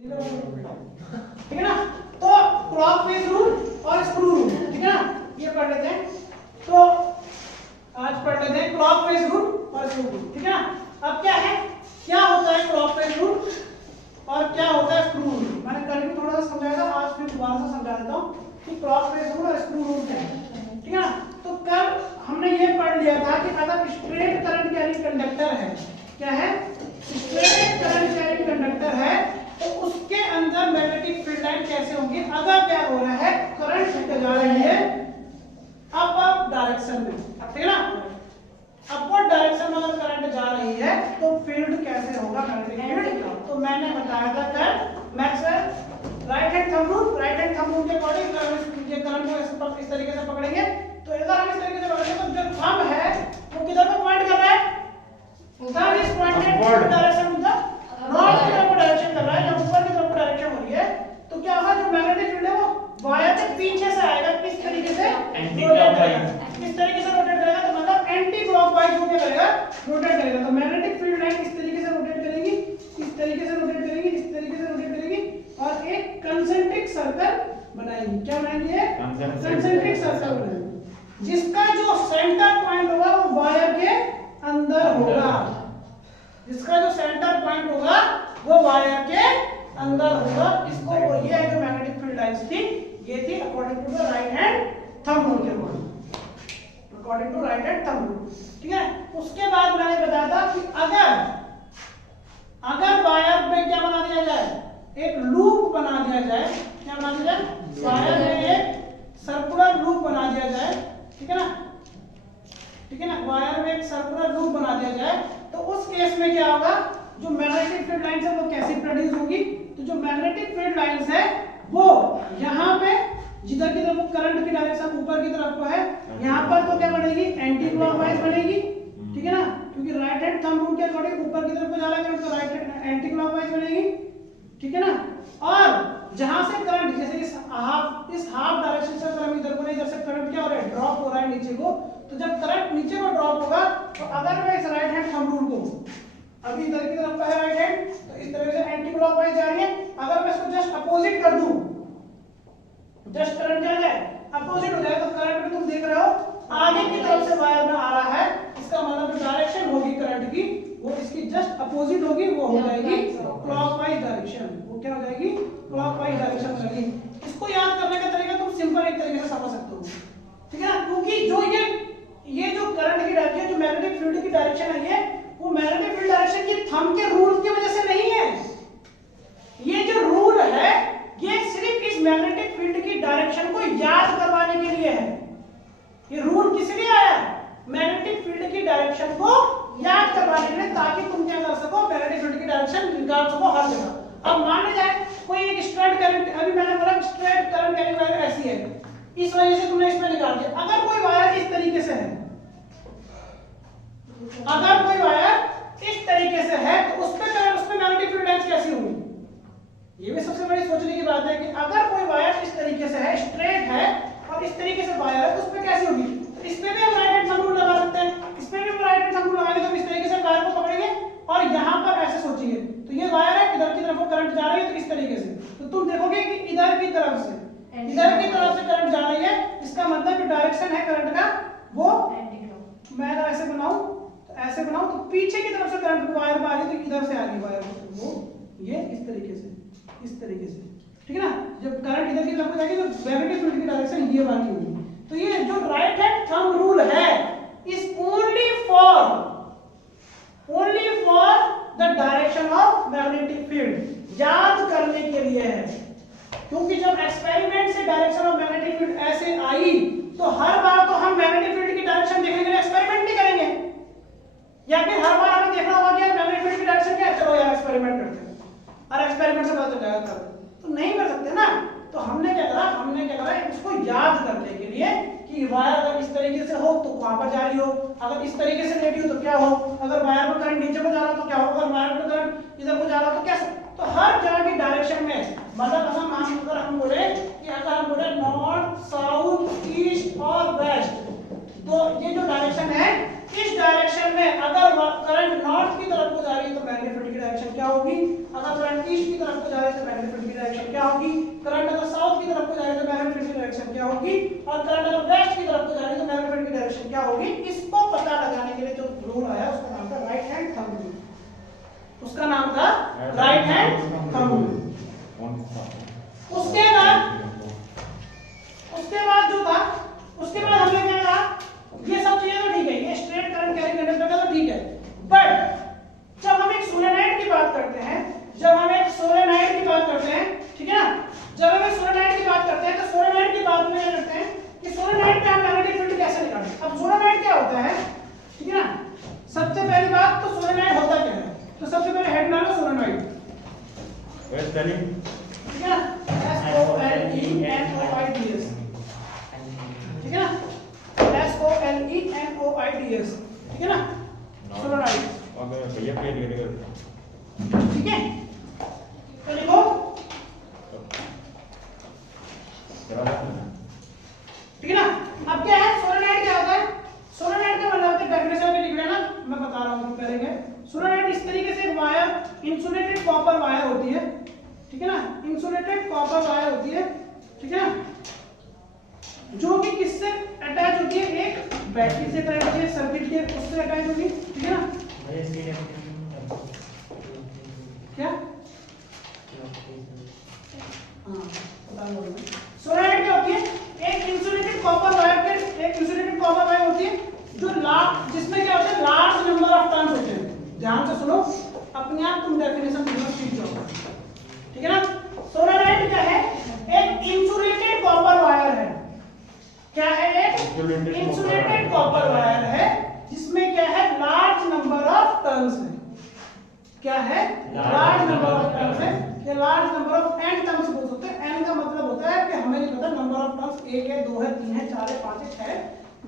ठीक है ना। तो क्लॉकवाइज रूल और स्क्रू रूल, ठीक है ना, ये पढ़ लेते हैं। तो आज पढ़ लेते हैं क्लॉकवाइज रूल और स्क्रू रूल, ठीक है ना। अब क्या है, क्या होता है क्लॉकवाइज रूल और क्या होता है स्क्रू रूल। मैंने कल भी थोड़ा सा समझाया था, आज फिर दोबारा से समझा देता हूँ कि क्लॉकवाइज रूल और स्क्रू रूल क्या है, ठीक है ना। तो कल हमने ये पढ़ लिया था कि अगर स्ट्रेट करंट कैरिंग कंडक्टर है, क्या है, स्ट्रेट करंट कैरिंग कंडक्टर है, तो उसके अंदर मैग्नेटिक फील्ड लाइन कैसे होंगी। अगर क्या हो रहा है, करंट लेकर जा रही है अप डायरेक्शन में, ठीक है ना, अपवर्ड डायरेक्शन में अगर करंट जा रही है तो फील्ड कैसे होगा, मैग्नेटिक फील्ड। तो मैंने बताया था कल Maxwell right hand thumb rule, right hand thumb rule के अकॉर्डिंग ये करंट को इस तरीके से पकड़ेंगे। तो अगर हम इस तरीके से पकड़ेंगे तो जो थंब है वो किधर को पॉइंट कर रहा है, thumb is pointed toward direction of the north की तरफ डायरेक्शन कर रहा है, जब ऊपर की तरफ डायरेक्शन हो रही है। तो क्या होगा, जो मैग्नेटिक फील्ड है वो वायर के पीछे से आएगा, किस तरीके से रोटेट करेगा, इस तरीके से रोटेट करेगा। तो मतलब एंटी क्लॉकवाइज हो क्या करेगा, रोटेट करेगा। तो मैग्नेटिक फील्ड लाइन इस तरीके से रोटेट करेगी, इस तरीके से रोटेट करेगी, इस तरीके से रोटेट करेगी और एक कंसेंट्रिक सर्कल बनाएगी। क्या बनाएंगे, कंसेंट्रिक सर्कल बनाएगी, जिसका जो सेंटर पॉइंट होगा वो वायर के अंदर होगा, जिसका जो सेंटर पॉइंट होगा वो वायर के अंदर होगा। इसको ये है जो मैग्नेटिक फील्ड लाइंस थी, ये थी according to the right hand thumb rule के according, according to right hand thumb rule, ठीक है। उसके बाद मैंने बताया था कि अगर वायर में क्या बना दिया जाए, एक लूप बना दिया जाए, क्या बना दिया जाए, वायर में एक सर्कुलर लूप बना दिया जाए, ठीक है ना, ठीक है ना, वायर में एक सर्कुलर लूप बना दिया जाए, तो उस केस में क्या होगा, जो मैग्नेटिक फील्ड लाइंस है वो कैसी प्रोड्यूस होगी। तो जो मैग्नेटिक फील्ड लाइंस है वो यहाँ पे जिधर की तरफ करंट की डायरेक्शन ऊपर की तरफ को है, यहाँ पर तो क्या बनेगी, एंटी क्लॉकवाइज बनेगी, ठीक है ना, क्योंकि राइट हैंड थंब रूल के अकॉर्डिंग ऊपर की तरफ को जा रहा है तो राइट हैंड एंटी क्लॉकवाइज बनेगी, ठीक है ना। और जहां से करंट, जैसे इस हाफ डायरेक्शन से अगर हम इधर को नहीं, इधर से करंट क्या हो रहा है, ड्रॉप हो रहा है नीचे को, तो जब करंट नीचे को ड्रॉप होगा तो अगर मैं इस राइट हैंड थंब रूल को अभी इधर की तरफ का है राइट हैंड, तो इस तरह से एंटी क्लॉकवाइज जा रही है, अगर मैं इसको जस्ट अपोजिट कर दूं, जस्ट करंट क्या जाए, अपोजिट हो जाए, तो करंट में तुम देख रहे हो आगे की तरफ से वायर में आ रहा है, इसका मतलब जो डायरेक्शन होगी करंट की वो इसकी जस्ट अपोजिट होगी, वो हो जाएगी क्लॉकवाइज डायरेक्शन, वो क्या हो जाएगी, क्लॉकवाइज डायरेक्शन हो जाएगी। इसको याद करने का तरीका तुम सिंपल एक तरीके से समझ सकते हो, ठीक है ना, क्योंकि जो ये जो करंट की डायरेक्शन, जो मैग्नेटिक फील्ड की डायरेक्शन है, ये वो मैग्नेटिक फील्ड डायरेक्शन की थंब के रूल की वजह से नहीं है। ये जो रूल है ये सिर्फ इस मैग्नेटिक फील्ड की डायरेक्शन को याद करवाने के लिए है। ये रूल किस लिए आया, मैग्नेटिक फील्ड की डायरेक्शन को याद करवाने के लिए, ताकि तुम क्या कर सको, मैग्नेटिक फील्ड की डायरेक्शन निकाल सको हर जगह। अब मान जाए कोई एक स्ट्रेट करंट, अभी मैंने बोला स्ट्रेट करंट कैरिंग वायर ऐसी है, इस वजह से तुमने इसमें निकाल दिया। अगर कोई वायर इस तरीके से है, अगर कोई वायर इस तरीके से है तो उस पे मैग्नेटिक फील्ड लाइंस कैसी होंगी। ये भी सबसे बड़ी सोचने की बात है कि अगर कोई वायर इस तरीके से है, स्ट्रेट है और इस तरीके से वायर है, तो उस पे कैसी होगी। तो इस पे भी हम राइट हैंड थंब रूल लगा सकते हैं, इस पे भी हम राइट हैंड थंब रूल लगाएंगे, तो इस तरीके से वायर को पकड़ेंगे और यहां पर ऐसे सोचेंगे, तो ये वायर है, इधर की तरफ वो करंट जा रही है, तो इस तरीके से, तो तुम देखोगे कि इधर की तरफ से करंट जा रही है, इसका मतलब जो डायरेक्शन है करंट का वो, मैं अगर ऐसे बनाऊं ऐसे बनाऊं तो पीछे की तरफ से करंट वायर में आ रही है, तो इधर से आ रही वायर वो ये इस तरीके से, ठीक है ना। जब करंट इधर की तरफ जाएगी तो मैग्नेटिक फील्ड की डायरेक्शन ये वाली होगी। तो ये जो राइट हैंड थंब रूल है is only for the direction of magnetic field, याद करने के लिए है। क्योंकि जब एक्सपेरिमेंट से डायरेक्शन ऑफ मैग्नेटिक फील्ड ऐसे आई तो हर बार तो हम मैग्नेटिक फील्ड की डायरेक्शन देखने के लिए एक्सपेरिमेंट नहीं करेंगे, या फिर हर बार हमें देखना होगा कि यार मैग्नेटिक फील्ड की डायरेक्शन क्या है, चलो यार एक्सपेरिमेंट करते हैं और एक्सपेरिमेंट से पता चल जाएगा, तो नहीं कर सकते ना। तो हमने क्या करा इसको याद करने के लिए कि वायर अगर इस तरीके से हो तो वहां पर जा रही हो, अगर इस तरीके से लेटी हो तो क्या हो, अगर वायर में करंट नीचे को जा रहा हो तो क्या हो, अगर वायर में करंट इधर को जा रहा हो तो क्या। तो हर जगह की डायरेक्शन में, मतलब अगर हम बोले कि अगर हम बोले नॉर्थ, साउथ, ईस्ट और वेस्ट, तो ये जो डायरेक्शन है, इस डायरेक्शन में अगर करंट नॉर्थ की तरफ को जा रही है तो मैग्नेटिक फील्ड की डायरेक्शन क्या होगी, अगर करंट ईस्ट की तरफ जा रहे हैं तो मैग्नेटिक फील्ड की डायरेक्शन क्या होगी, करंट अगर साउथ की तरफ को जा रहे हैं तो मैग्नेटिक फील्ड की डायरेक्शन क्या होगी, और करंट अगर वेस्ट की तरफ को जा रहे हैं तो मैग्नेटिक फील्ड की डायरेक्शन क्या होगी। इसको पता लगाने के लिए जो रूल आया उसका नाम था राइट हैंड थंब रूल, उसका नाम था राइट हैंड थंब रूल। उसके बाद जो था, उसके बाद हमने क्या कहा, ये सब चीजें तो ठीक है, ये स्ट्रेट करंट कैरी कंडक्टर का तो ठीक है, बट जब हम एक सोलेनॉइड की बात करते हैं, जब हम एक सोलेनॉइड की बात करते हैं, ठीक है ना, जब हम एक सोलेनॉइड की बात करते हैं तो सोलेनॉइड की बात में क्या करते हैं कि सोलेनॉइड का हम मैग्नेटिक फील्ड कैसे निकालें। अब सोलेनॉइड क्या होता है, ठीक है ना, सबसे पहली बात तो सोलेनॉइड होता क्या है, तो सबसे पहले हेड डालो सोलेनॉइड, ठीक है ना, SOLENOIDS, ठीक है ना, SOLENOIDS, ठीक है ना, सोलेनॉइड, ठीक है। तो लिखो, ठीक है ना। अब क्या है सोलेनॉइड, क्या होता है सोलेनॉइड का मतलब होता है, डेफिनेशन में लिख लेना, मैं बता रहा हूं करेंगे। सोलेनॉइड इस तरीके से वायर, इंसुलेटेड कॉपर वायर होती है, ठीक है ना, इंसुलेटेड कॉपर वायर होती है, ठीक है ना, जो कि किससे अटैच होती है, एक बैटरी से कनेक्ट होती है, सर्किट के उससे अटैच होगी, ठीक है ना। क्या सोलेनॉइड क्या होती है, एक इंसुलेटेड कॉपर वायर के, एक इंसुलेटेड कॉपर वायर होती है जो जिसमें क्या होता है लार्ज नंबर ऑफ टर्न्स होते हैं। ध्यान से सुनो, अपने आप तुम डेफिनेशन सुनना सीख जाओ, ठीक है ना। सोलेनॉइड क्या है, एक इंसुलेटेड कॉपर वायर है, क्या है, एक इंसुलेटेड कॉपर वायर है जिसमें क्या है लार्ज नंबर ऑफ टर्न्स है, क्या है, लार्ज नंबर ऑफ टर्न्स है, ये large number of n terms बोल सकते हैं। एन का मतलब होता है कि हमें नहीं पता नंबर ऑफ टर्म्स 1 है, 2 है, 3 है, 4 है, 5 है, 6 है,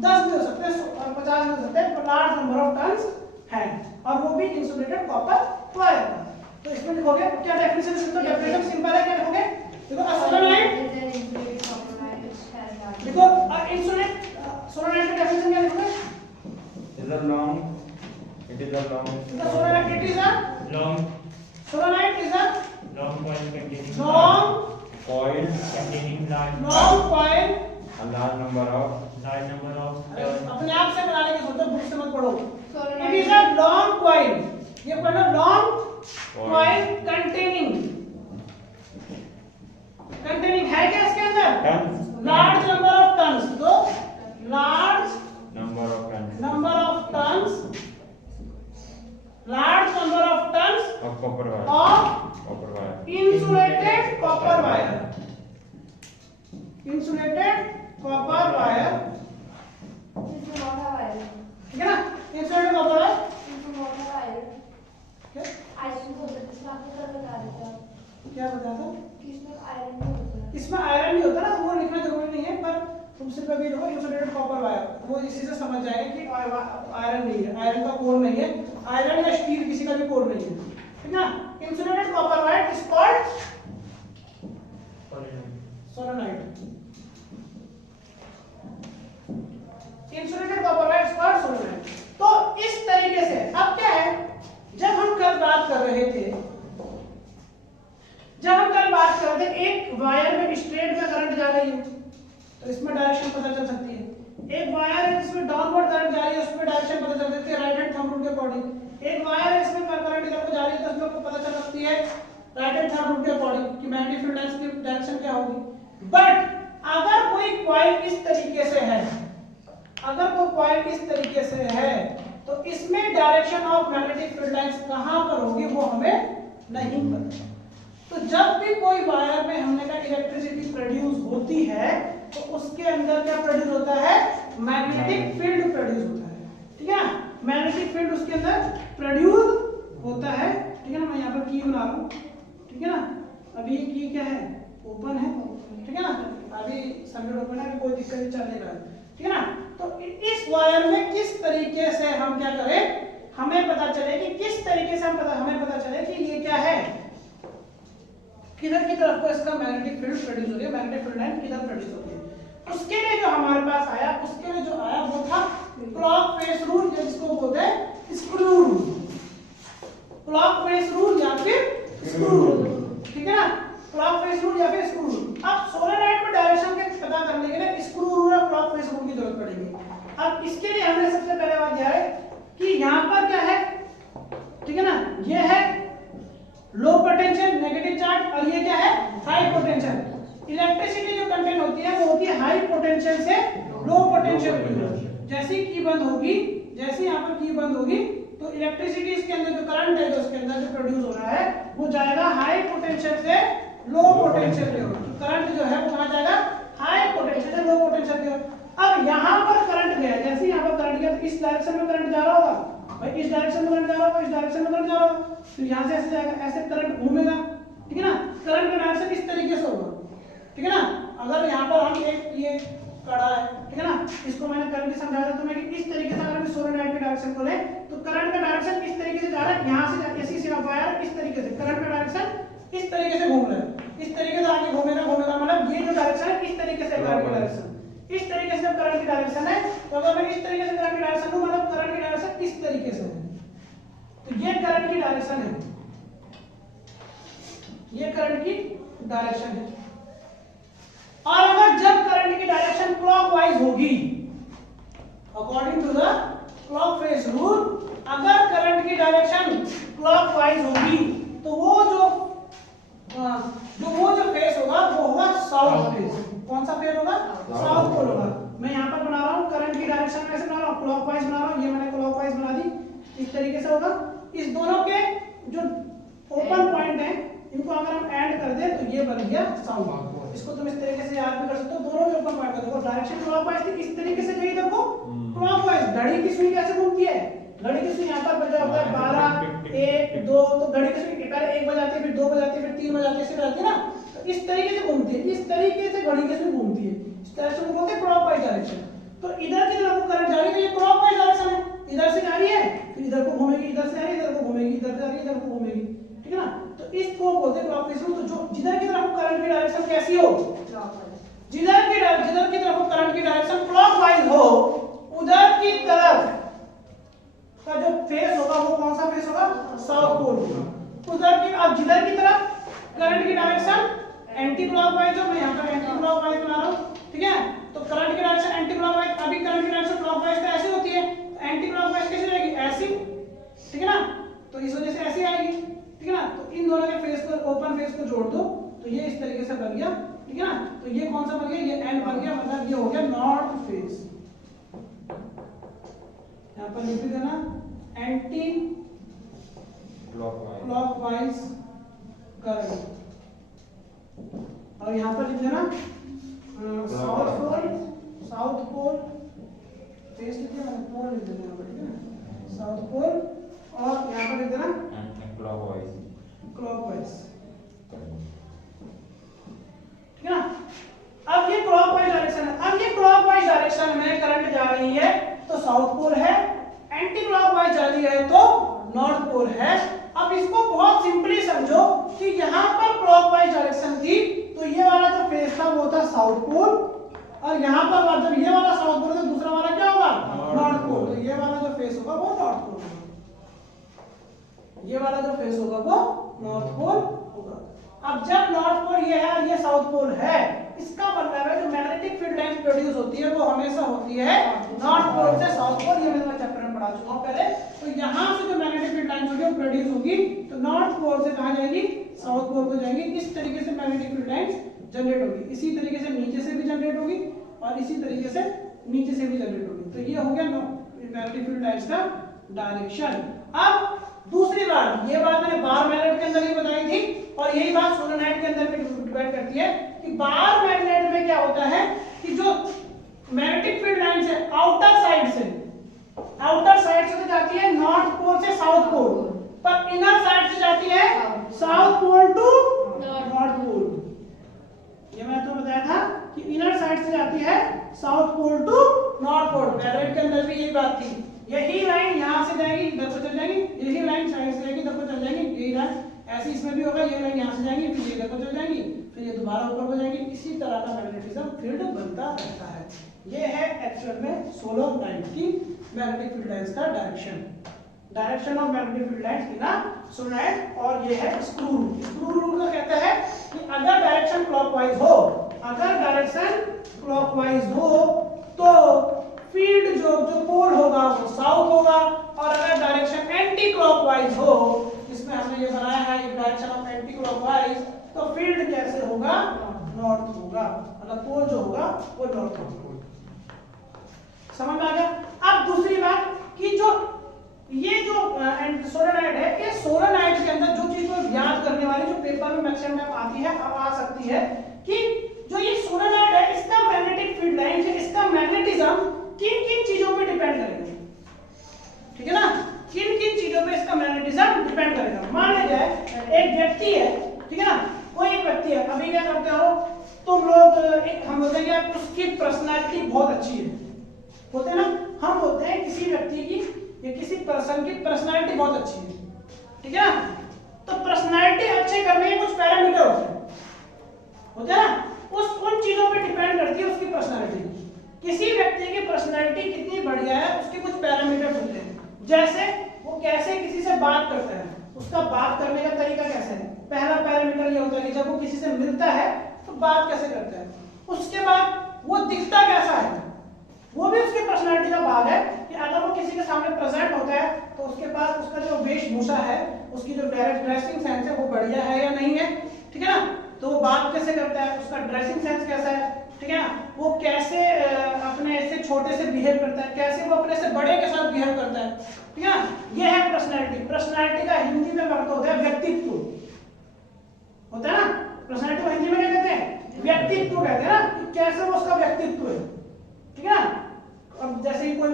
10 भी हो सकते हैं, 50 भी हो सकते हैं, लार्ज नंबर ऑफ टर्न्स है, और वो भी इंसुलेटेड कॉपर वायर का। तो इसमें लिखोगे क्या डेफिनेशन, इसमें डेफिनेशन सिंपल है, क्या लिखोगे, देखो सोलेनॉइड, देखो इंसुलेट सोलेनॉइड की डेफिनेशन क्या लिखोगे, it is a long solenoid it is a long solenoid is a coil containing long coil containing long coil a large number of turns. अपने आप से बनाने की सोचो, बुक से मत पढ़ो। it is a long coil, ये पढ़ना long coil containing है क्या इसके अंदर, large number of turns, तो large number of turns large number of turns of copper wire insulated copper wire, insulated copper wire, ठीक है ना, insulated copper wire क्या बताया था, इसमें आयरन नहीं होता ना, वो लिखना जरूरी नहीं है, पर तुम सिर्फ अभी देखो इंसुलेटेड कॉपर वायर, वो इसी से समझ जाएगा कि आयरन नहीं है, आयरन का कोर नहीं है, आयरन या स्टील किसी का भी कोर नहीं है, ठीक है ना। Insulated copper wire is called solenoid, insulated copper wire is called solenoid. तो इस तरीके से अब क्या है, जब हम कल बात कर रहे थे, एक वायर में स्ट्रेट में करंट जा रही है तो इसमें डायरेक्शन पता चल सकती है, एक वायर है जिसमें डाउनवर्ड करंट जा रही है उसमें डायरेक्शन पता चल सकती है राइट हैंड थंब रूल के अकॉर्डिंग, एक वायर है इसमें करंट इधर को जा रही है तो उसमें आपको पता चल सकती है राइट हैंड थंब रूल के अकॉर्डिंग कि मैग्नेटिक फील्ड की डायरेक्शन क्या होगी। बट अगर कोई कॉइल इस तरीके से है, अगर वो कॉइल इस तरीके से है तो इसमें direction of magnetic field lines कहां पर होगी वो हमें नहीं पता। तो जब भी कोई वायर में हमने कहा इलेक्ट्रिसिटी प्रोड्यूस होती है तो उसके अंदर क्या प्रोड्यूस होता है, मैग्नेटिक फील्ड प्रोड्यूस होता है, ठीक है ना, मैग्नेटिक फील्ड उसके अंदर प्रोड्यूस होता है, ठीक है ना। मैं यहाँ पर की बना रहा हूँ, ठीक है ना, अभी ये की क्या है, ओपन है, ठीक है ना, अभी सर्किट ओपन है, कोई दिक्कत नहीं चल रहा है, ठीक है ना। तो इस वायर में किस तरीके से हम क्या करें, हमें पता चले कि किस तरीके से हमें पता चले कि ये क्या है, किधर की तरफ को इसका मैग्नेटिक फील्ड प्रोड्यूस हो रही है, मैग्नेटिक फील्ड लाइन किधर प्रोड्यूस होती है। उसके लिए जो हमारे पास आया, उसके लिए जो आया वो था क्लॉक फेस रूल, जिसको बोलते हैं screw rule, clock face rule या फिर स्क्रू रूल, ठीक है ना, क्लॉक फेस रूल या फिर स्क्रू रूल। अब सोलेनॉइड में डायरेक्शन के पता करने के लिए स्क्रू रूल और क्लॉक फेस रूल की जरूरत पड़ेगी। अब इसके लिए हमने सबसे पहले बात यह है कि यहाँ पर क्या है, ठीक है ना, ये है लो पोटेंशियल नेगेटिव चार्ज और ये क्या है हाई पोटेंशियल। इलेक्ट्रिसिटी जो कंटेंट होती है वो होती है हाई पोटेंशियल से लो पोटेंशियल की। जैसी की बंद होगी, जैसे यहाँ पर की बंद होगी तो इलेक्ट्रिसिटी इसके अंदर जो करंट है जो उसके अंदर जो प्रोड्यूस हो रहा है वो जाएगा हाई पोटेंशियल से लो पोटेंशियल की ओर। तो करंट जो है वो कहाँ जाएगा, हाई पोटेंशियल से लो पोटेंशियल की ओर। अब यहाँ पर करंट गया, जैसे यहाँ पर करंट गया तो इस डायरेक्शन में करंट जा रहा होगा भाई, इस डायरेक्शन में करंट जा रहा होगा, इस डायरेक्शन में करंट जा रहा होगा, तो यहाँ से ऐसे जाएगा, ऐसे करंट घूमेगा, ठीक है ना। करंट का डायरेक्शन इस तरीके से होगा, ठीक है ना। अगर यहाँ पर हम एक ये कड़ा है, ठीक है ना, इसको मैंने करंट समझाया था तुम्हें कि इस तरीके से अगर हम सोलेनॉइड के डायरेक्शन को लें तो करंट का डायरेक्शन इस तरीके से जा रहा है, यहाँ से ऐसी सीधा वायर इस तरीके से, करंट का डायरेक्शन इस तरीके से घूम रहा है, इस तरीके से आगे घूमेगा घूमेगा, मतलब ये जो डायरेक्शन है इस तरीके से करंट का डायरेक्शन, इस तरीके से करंट की डायरेक्शन है। तो अगर मैं इस तरीके से करंट की डायरेक्शन लूं मतलब करंट की डायरेक्शन इस तरीके से है, तो ये करंट की डायरेक्शन है, ये करंट की डायरेक्शन है। और अगर जब करंट की डायरेक्शन क्लॉकवाइज होगी according to the clock face rule, अगर करंट की डायरेक्शन क्लॉकवाइज होगी तो वो जो फेस होगा वो होगा साउथ फेस। कौन सा फेस होगा, साउथ पोल होगा। मैं यहाँ पर बना रहा हूँ करंट की डायरेक्शन कैसे बना रहा हूँ, क्लॉकवाइज बना रहा हूँ, ये मैंने क्लॉकवाइज बना दी, इस तरीके से होगा। इस दोनों के जो ओपन पॉइंट है इनको अगर हम ऐड कर दें तो ये बन गया साउथ। इसको तुम इस तरीके से याद भी कर सकते हो, दोनों के ओपन पॉइंट देखो, डायरेक्शन क्लॉकवाइज थी, इस तरीके से गई देखो क्लॉकवाइज। घड़ी की सुई कैसे घूमती है, घड़ी की सुई यहाँ पर बजा होता है 12 1 2, तो घड़ी की सुई पहले 1 बजाती है, फिर 2 बजाती है, फिर 3 बजाती है, ऐसे जाती है ना, तो इस तरीके से घूमती है, इस तरीके से घड़ी की सुई घूमती है, इस डायरेक्शन को बोलते हैं क्लॉकवाइज डायरेक्शन। तो इधर की तरफ करंट जा रही है तो ये क्लॉकवाइज डायरेक्शन है, इधर से जा रही है फिर इधर को घूमेगी, इधर से आ रही है इधर को घूमेगी, इधर से आ रही है इधर को घूमेगी, ठीक है ना। तो इसको बोलते हैं क्लॉकवाइज रूल। तो जो जिधर की तरफ करंट की डायरेक्शन कैसी हो, जिधर की तरफ करंट की डायरेक्शन क्लॉकवाइज हो उधर की तरफ का जो फेस होगा वो कौन सा फेस होगा, साउथ पोल होगा। उधर की, अब जिधर की तरफ करंट की डायरेक्शन एंटी क्लॉकवाइज हो, मैं यहाँ पर एंटी क्लॉकवाइज बना रहा हूँ, ठीक है। तो करंट की डायरेक्शन एंटी क्लॉकवाइज, अभी करंट की डायरेक्शन क्लॉकवाइज तो ऐसी होती है, एंटी क्लॉकवाइज कैसे रहेगी, ऐसी, ठीक है ना। तो इस वजह से ऐसी आएगी, ठीक है ना। तो इन दोनों के फेस को, ओपन फेस को जोड़ दो तो ये इस तरीके से बन गया, ठीक है ना। तो ये कौन सा बन गया, ये एंड बन गया, मतलब ये हो गया नॉर्थ फेस। यहाँ पर लिख देना एंटी क्लॉकवाइज करंट, और यहाँ पर लिख देना साउथ पोल फेस लिख देना, पोल लिख देना यहाँ पर, ठीक है, साउथ पोल, और यहाँ पर लिख देना क्लॉकवाइज, ठीक है ना। अब ये क्लॉकवाइज डायरेक्शन है, अब ये क्लॉकवाइज डायरेक्शन में करंट जा रही है तो साउथ पोल है, एंटी क्लॉकवाइज जा रही है तो नॉर्थ पोल है। अब इसको बहुत सिंपली समझो कि यहाँ पर क्लॉकवाइज डायरेक्शन थी तो ये वाला जो फेस था वो था साउथ पोल, और यहाँ पर जब ये वाला साउथ पोल तो दूसरा वाला क्या होगा, नॉर्थ पोल। तो ये वाला जो फेस होगा वो नॉर्थ पोल होगा, ये वाला जो फेस होगा वो नॉर्थ पोल होगा। अब जब नॉर्थ पोल ये है और ये साउथ पोल है, इसका मतलब है जो मैग्नेटिक फील्ड लाइंस प्रोड्यूस होती है वो हमेशा होती है नॉर्थ पोल से साउथ पोल। ये मैं चैप्टर में पढ़ा चुका हूं पहले। तो यहां से जो मैग्नेटिक फील्ड लाइंस होगी वो प्रोड्यूस होगी तो नॉर्थ पोल से कहां जाएगी, साउथ पोल को जाएगी। इस तरीके से मैग्नेटिक फील्ड लाइंस जनरेट होगी, इसी तरीके से नीचे से भी जनरेट होगी और इसी तरीके से नीचे से भी जनरेट होगी। तो ये हो गया मैग्नेटिक फील्ड लाइंस का डायरेक्शन। अब दूसरी बात, ये बात मैंने बार मैग्नेट के अंदर ही बताई थी और यही बात सोलेनॉइड के अंदर भी डिपेंड करती है कि बार मैग्नेट में क्या होता है कि जो मैग्नेटिक फील्ड लाइंस है आउटर साइड से तो जाती है नॉर्थ पोल से साउथ पोल, पर इनर साइड से जाती है south pole to north pole. ये मैंने तो बताया था कि इनर साइड से जाती है south pole to north pole. Magnet के अंदर भी यही बात थी, यही लाइन यहां से जाएगी इधर को चल जाएगी, यही लाइन साइड से जाएगी इधर को चल जाएगी, यही लाइन ऐसे इसमें भी होगा, ये लाइन यहां से जाएगी फिर इधर को चल जाएगी फिर ये दोबारा ऊपर को जाएगी। इसी तरह का मैग्नेटिज्म फील्ड बनता रहता है। ये है एक्चुअल में सोलेनॉइड की मैग्नेटिक फील्ड लाइंस का direction. Direction of magnetic field lines in a solenoid, और ये है स्क्रू रूल। स्क्रू रूल का कहता है कि अगर डायरेक्शन क्लॉकवाइज हो, अगर डायरेक्शन क्लॉकवाइज हो तो फील्ड जो पोल होगा वो साउथ होगा, और अगर डायरेक्शन एंटी क्लॉकवाइज हो, इसमें हमने ये बनाया है एक डायरेक्शन ऑफ एंटी क्लॉकवाइज, तो फील्ड कैसे होगा, नॉर्थ होगा, मतलब पोल जो होगा वो नॉर्थ होगा। समझ में आ गया। अब दूसरी बात कि जो ये जो सोलेनॉइड है, ये सोलेनॉइड के अंदर जो चीज को याद करने वाली जो पेपर में मैक्सिमम आती है, अब आ सकती है कि जो ये सोलेनॉइड है इसका मैग्नेटिक फील्ड लाइन, इसका मैग्नेटिज्म किन किन चीजों पे डिपेंड करेगा, ठीक है ना, किन किन चीजों पे इसका मैग्नेटिज्म डिपेंड करेगा। मान लीजिए एक व्यक्ति है, ठीक है ना, कोई एक व्यक्ति है, अभी क्या करते हो तुम लोग, एक हम बोलते हैं कि उसकी पर्सनालिटी बहुत अच्छी है, होते हैं ना, हम बोलते हैं किसी व्यक्ति की या किसी पर्सन की पर्सनालिटी बहुत अच्छी है, ठीक है ना, तो पर्सनालिटी अच्छे करने के कुछ पैरामीटर होते हैं ना, उन चीजों पे डिपेंड करती है उसकी पर्सनालिटी। किसी व्यक्ति की पर्सनालिटी कितनी बढ़िया है उसके कुछ पैरामीटर्स होते हैं, जैसे वो कैसे किसी से बात करता है, उसका बात करने का तरीका कैसे है। पहला पैरामीटर ये होता है कि जब वो किसी से मिलता है तो बात कैसे करता है, उसके बाद वो दिखता कैसा है, वो भी उसकी पर्सनालिटी का भाग है कि अगर वो किसी के सामने प्रेजेंट होता है तो उसके पास उसका जो वेशभूषा है, उसकी जो ड्रेसिंग सेंस है वो बढ़िया है या नहीं है, ठीक है ना, तो वो बात कैसे करता है, उसका ड्रेसिंग सेंस कैसा है, ठीक है ना, वो कैसे अपने से छोटे से बिहेव करता है, कैसे वो अपने से बड़े के साथ बिहेव करता है, ठीक है ना, ये है पर्सनालिटी। पर्सनालिटी का हिंदी में अर्थ होता है व्यक्तित्व, होता है ना, पर्सनालिटी को हिंदी में क्या कहते हैं, व्यक्तित्व कहते हैं ना, कि कैसे वो उसका व्यक्तित्व है, ठीक है ना। अब जैसे ही कोई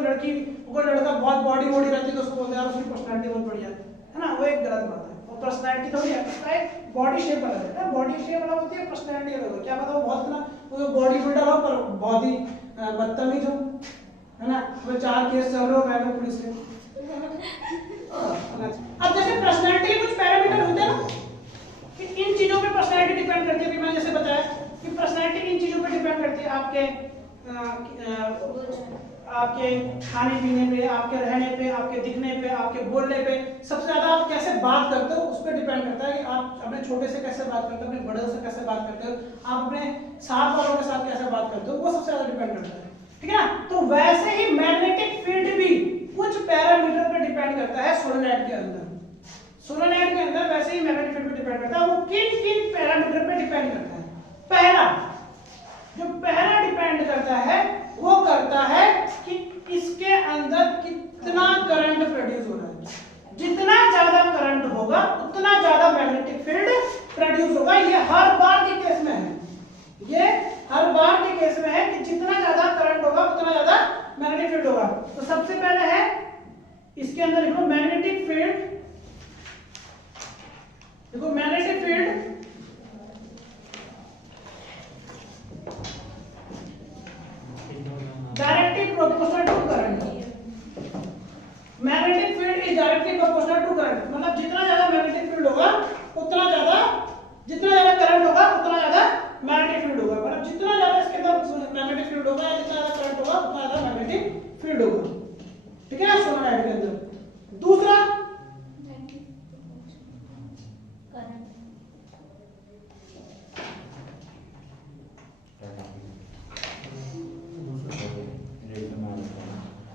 लड़का बहुत बॉडी रहती है तो उसको बोलते हैं यार उसकी पर्सनालिटी बहुत बढ़िया है ना, वो एक गलत बात है। वो पर्सनालिटी थोड़ी है, उसका एक बॉडी शेप अलग है, बॉडी शेप अलग होती है, पर्सनालिटी अलग होती है। क्या पता वो बहुत ना वो बॉडी बिल्डर हो पर बहुत ही बदतमीज हो, है ना, वो 4 केस चल रहे हो मैं पुलिस से। अब जैसे पर्सनालिटी के कुछ पैरामीटर होते हैं ना, कि इन चीजों पे पर्सनालिटी डिपेंड करती है। मैंने जैसे बताया कि पर्सनालिटी किन चीजों पे डिपेंड करती है, आपके खाने पीने पे, आपके रहने पे, आपके दिखने पे, आपके बोलने पे, सबसे ज्यादा आप कैसे बात करते हो उस पर डिपेंड करता है कि आप अपने छोटे से कैसे बात करते हो, अपने बड़े से कैसे बात करते हो, आप अपने साथ वालों के साथ कैसे बात करते हो, वो सबसे ज्यादा डिपेंड करता है, ठीक है ना। तो वैसे ही मैग्नेटिक फील्ड भी कुछ पैरामीटर पे डिपेंड करता है सोलेनॉइड के अंदर। सोलेनॉइड के अंदर वैसे ही मैग्नेटिक फील्ड पे डिपेंड करता है, वो किन किन पैरामीटर पे डिपेंड करता है। पहला डिपेंड करता है वो करता है कि इसके अंदर कितना करंट प्रोड्यूस हो रहा है। जितना ज्यादा करंट होगा उतना ज्यादा मैग्नेटिक फील्ड प्रोड्यूस होगा। ये हर बार के केस में है, ये हर बार के केस में है कि जितना ज्यादा करंट होगा उतना ज्यादा मैग्नेटिक फील्ड होगा। तो सबसे पहले है इसके अंदर लिखो मैग्नेटिक फील्ड, देखो magnetic field directly proportional to current। Magnetic field is directly proportional to current, मतलब जितना ज्यादा मैग्नेटिक फील्ड होगा उतना ज्यादा, जितना ज्यादा करंट होगा उतना ज्यादा मैग्नेटिक फील्ड होगा। मतलब जितना ज्यादा इसके अंदर मैग्नेटिक फील्ड होगा, जितना ज्यादा करंट होगा उतना ज्यादा मैग्नेटिक फील्ड होगा, ठीक है ना, सोलेनॉइड के अंदर। दूसरा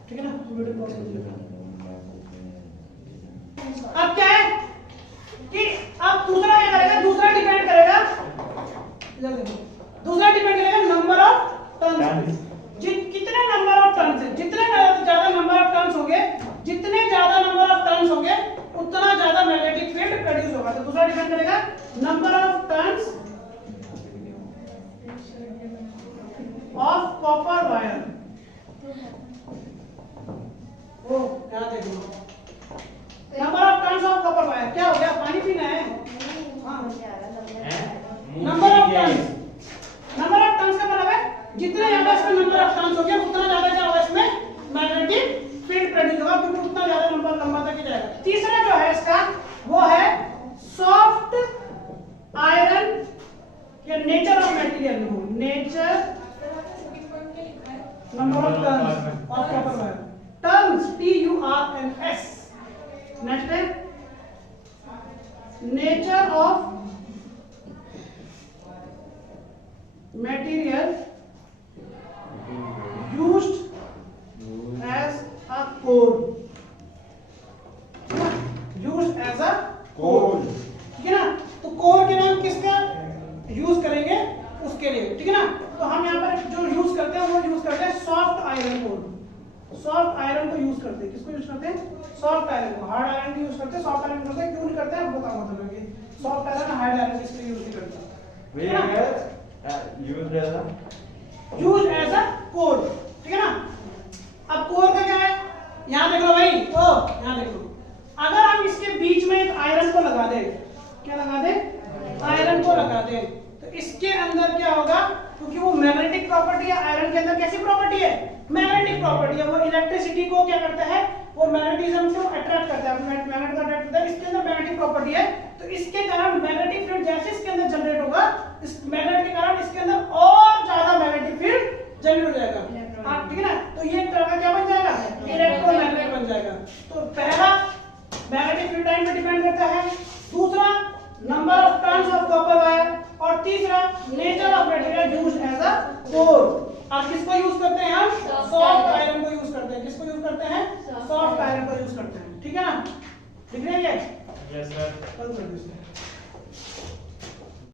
ठीक है ना, अब क्या है कि अब दूसरा क्या करेगा, दूसरा डिपेंड करेगा नंबर ऑफ टर्न्स, कितने नंबर ऑफ टर्न्स है, जितने ज्यादा नंबर ऑफ टर्न्स होंगे, जितने ज्यादा नंबर ऑफ टर्न्स होंगे उतना ज्यादा मैग्नेटिक फील्ड प्रोड्यूस होगा। तो दूसरा डिपेंड करेगा number of turns of copper wire. ओ क्या देखो, number of turns of copper wire, क्या हो गया, पानी पीना है, नंबर ऑफ टर्न्स का मतलब है जितने ज्यादा इसमें नंबर ऑफ टर्न्स होंगे उतना ज्यादा क्या होगा, इसमें मैग्नेटिक फील्ड प्रोड्यूस होगा, क्योंकि उतना ज्यादा नंबर लंबा तक ही जाएगा। तीसरा जो है इसका वो है सॉफ्ट आयरन या nature of material, nature number of turns of copper wire, turns TURNS, next है nature of material used as a core, used as a core, ठीक है ना। तो कोर के नाम किसका यूज करेंगे, उसके लिए, ठीक है ना। तो हम यहाँ पर जो यूज करते हैं वो यूज करते हैं soft iron core, soft iron को यूज करते हैं। किसको यूज करते हैं, सॉफ्ट आयरन को। हार्ड आयरन को यूज करते हैं, सॉफ्ट आयरन को करते हैं। क्यों नहीं करते हैं बताऊंगा तुम्हें। सॉफ्ट आयरन हार्ड आयरन किसके यूज नहीं करता, यूज एज अ कोर, ठीक है ना। अब कोर का क्या है, यहां देख लो भाई, ओ यहां देख लो, अगर हम इसके बीच में एक आयरन को लगा दें, क्या लगा दें, आयरन को लगा दें, तो इसके अंदर क्या होगा, क्योंकि वो मैग्नेटिक प्रॉपर्टी है, आयरन के अंदर कैसी प्रॉपर्टी है, मैग्नेटिक प्रॉपर्टी है। वो इलेक्ट्रिसिटी को क्या करता है, वो मैग्नेटिज्म को अट्रैक्ट करता है, मैग्नेट को अट्रैक्ट करता है। इसके अंदर मैग्नेटिक प्रॉपर्टी है, तो इसके कारण मैग्नेटिक फील्ड जैसे इसके अंदर जनरेट होगा, इस मैग्नेट के कारण इसके अंदर और ज्यादा मैग्नेटिक फील्ड जनरेट हो जाएगा, हाँ ठीक है ना। तो ये तरह का क्या बन जाएगा, इलेक्ट्रोमैग्नेट बन जाएगा। तो पहला मैग्नेटिक फील्ड टाइम पे डिपेंड करता है, दूसरा number of turns of copper wire, और तीसरा nature of material used as a core. और किसको यूज करते हैं हम, सॉफ्ट आयरन को यूज करते हैं। किसको यूज करते हैं, सॉफ्ट आयरन को यूज करते हैं, ठीक है ना। लिख रहे हैं, Yes, sir. कल कर दीजिए।